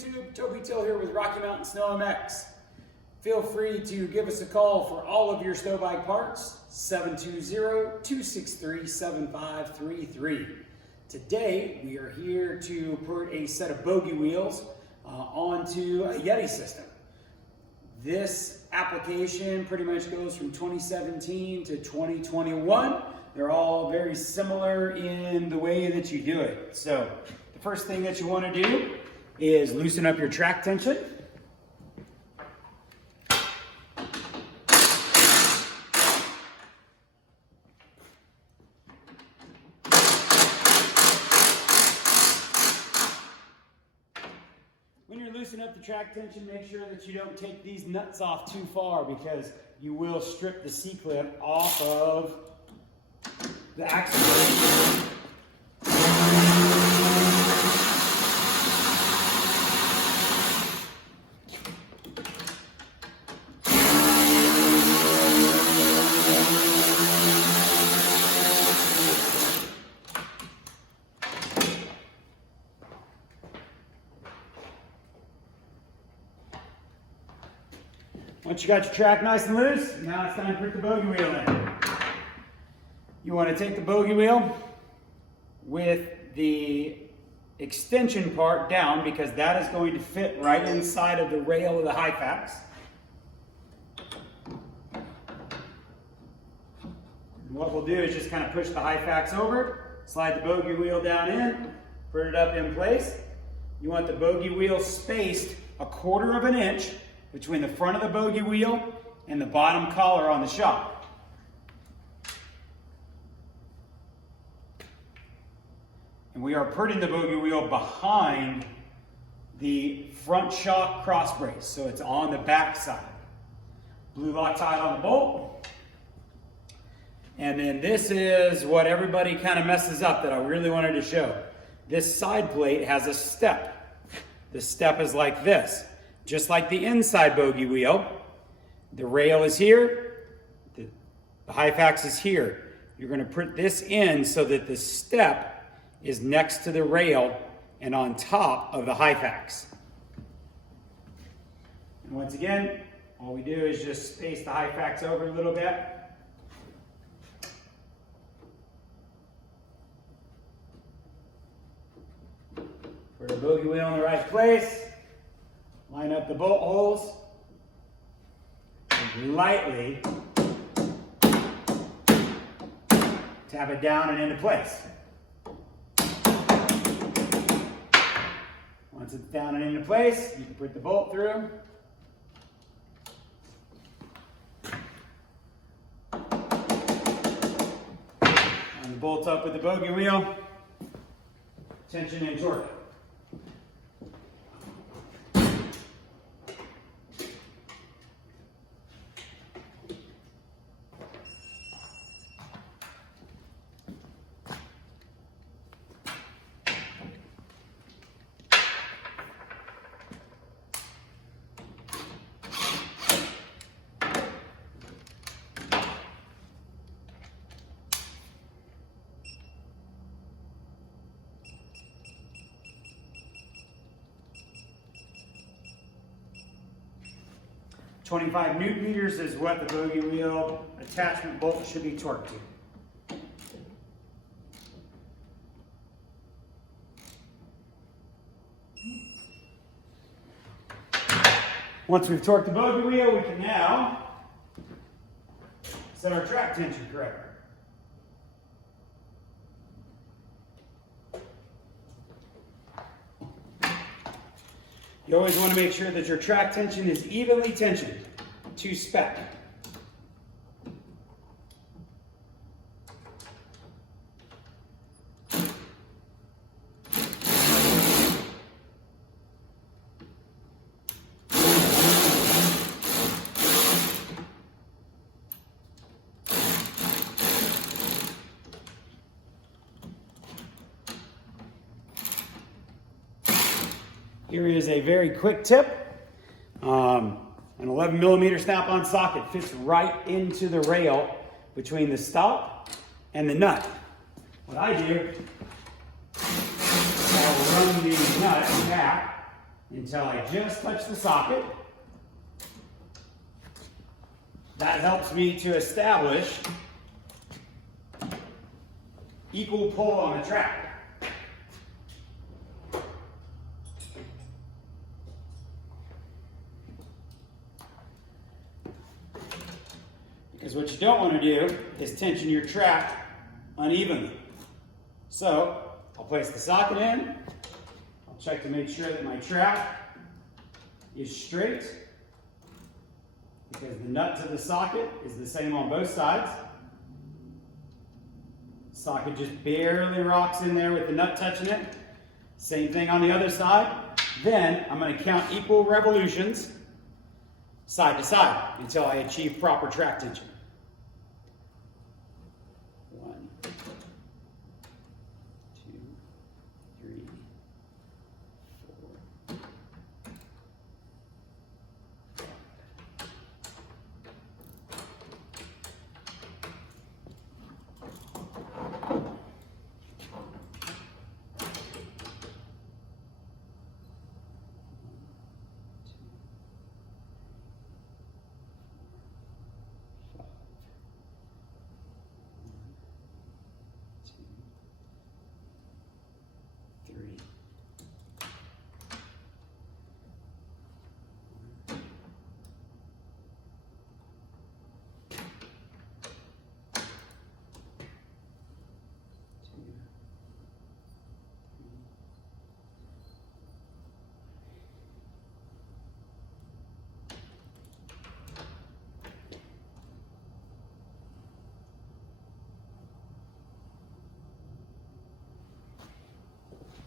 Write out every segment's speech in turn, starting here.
YouTube, Toby Till here with Rocky Mountain Snow MX. Feel free to give us a call for all of your snow bike parts, 720-263-7533. Today, we are here to put a set of bogey wheels onto a Yeti system. This application pretty much goes from 2017 to 2021. They're all very similar in the way that you do it. So the first thing that you want to do is loosen up your track tension. When you're loosening up the track tension, make sure that you don't take these nuts off too far because you will strip the C-clip off of the axle. Once you got your track nice and loose, now it's time to put the bogey wheel in. You want to take the bogey wheel with the extension part down because that is going to fit right inside of the rail of the high facts. And what we'll do is just kind of push the high facts over, slide the bogey wheel down in, put it up in place. You want the bogey wheel spaced 1/4 of an inch between the front of the bogey wheel and the bottom collar on the shock. And we are putting the bogey wheel behind the front shock cross brace, so it's on the back side. Blue Loctite on the bolt. And then this is what everybody kind of messes up that I really wanted to show. This side plate has a step. The step is like this. Just like the inside bogey wheel, the rail is here, the high fax is here. You're going to put this in so that the step is next to the rail and on top of the high fax. And once again, all we do is just space the high fax over a little bit. Put the bogey wheel in the right place. Line up the bolt holes and lightly tap it down and into place. Once it's down and into place, you can put the bolt through. And the bolt's up with the bogey wheel, tension and torque. .25 Newton meters is what the bogey wheel attachment bolt should be torqued to. Once we've torqued the bogey wheel, we can now set our track tension correctly. You always want to make sure that your track tension is evenly tensioned to spec. Here is a very quick tip. An 11mm snap-on socket fits right into the rail between the stop and the nut. What I do, I'll run the nut back until I just touch the socket. That helps me to establish equal pull on the track. Because what you don't want to do is tension your track unevenly. So I'll place the socket in. I'll check to make sure that my track is straight, because the nut to the socket is the same on both sides. Socket just barely rocks in there with the nut touching it. Same thing on the other side. Then I'm going to count equal revolutions side to side until I achieve proper track tension. 1, 2, 3, 4.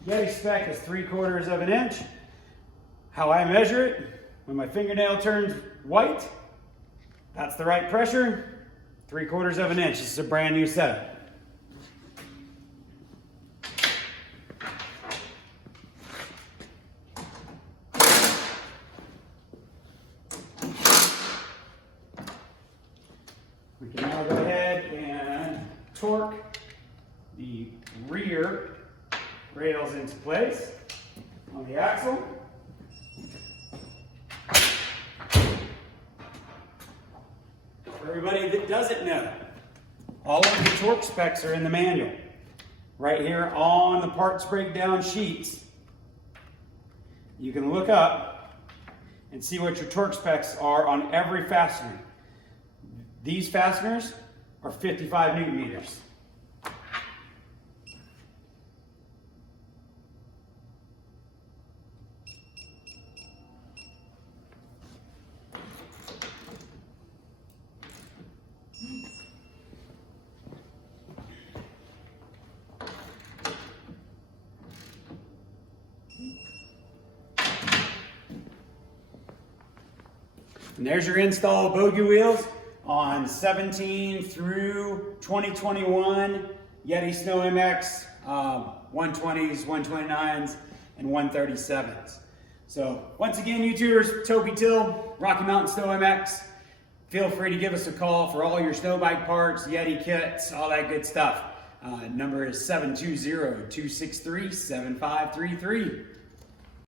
Yeti spec is 3/4 of an inch. How I measure it, when my fingernail turns white, that's the right pressure, 3/4 of an inch. This is a brand new setup. We can now go ahead and torque the rear rails into place on the axle. For everybody that doesn't know, all of the torque specs are in the manual. Right here on the parts breakdown sheets, you can look up and see what your torque specs are on every fastener. These fasteners are 55 Newton meters. And there's your install bogey wheels on 17 through 2021 Yeti Snow MX 120s, 129s, and 137s. So once again, YouTubers, Toby Till, Rocky Mountain Snow MX, feel free to give us a call for all your snow bike parts, Yeti kits, all that good stuff. Number is 720-263-7533.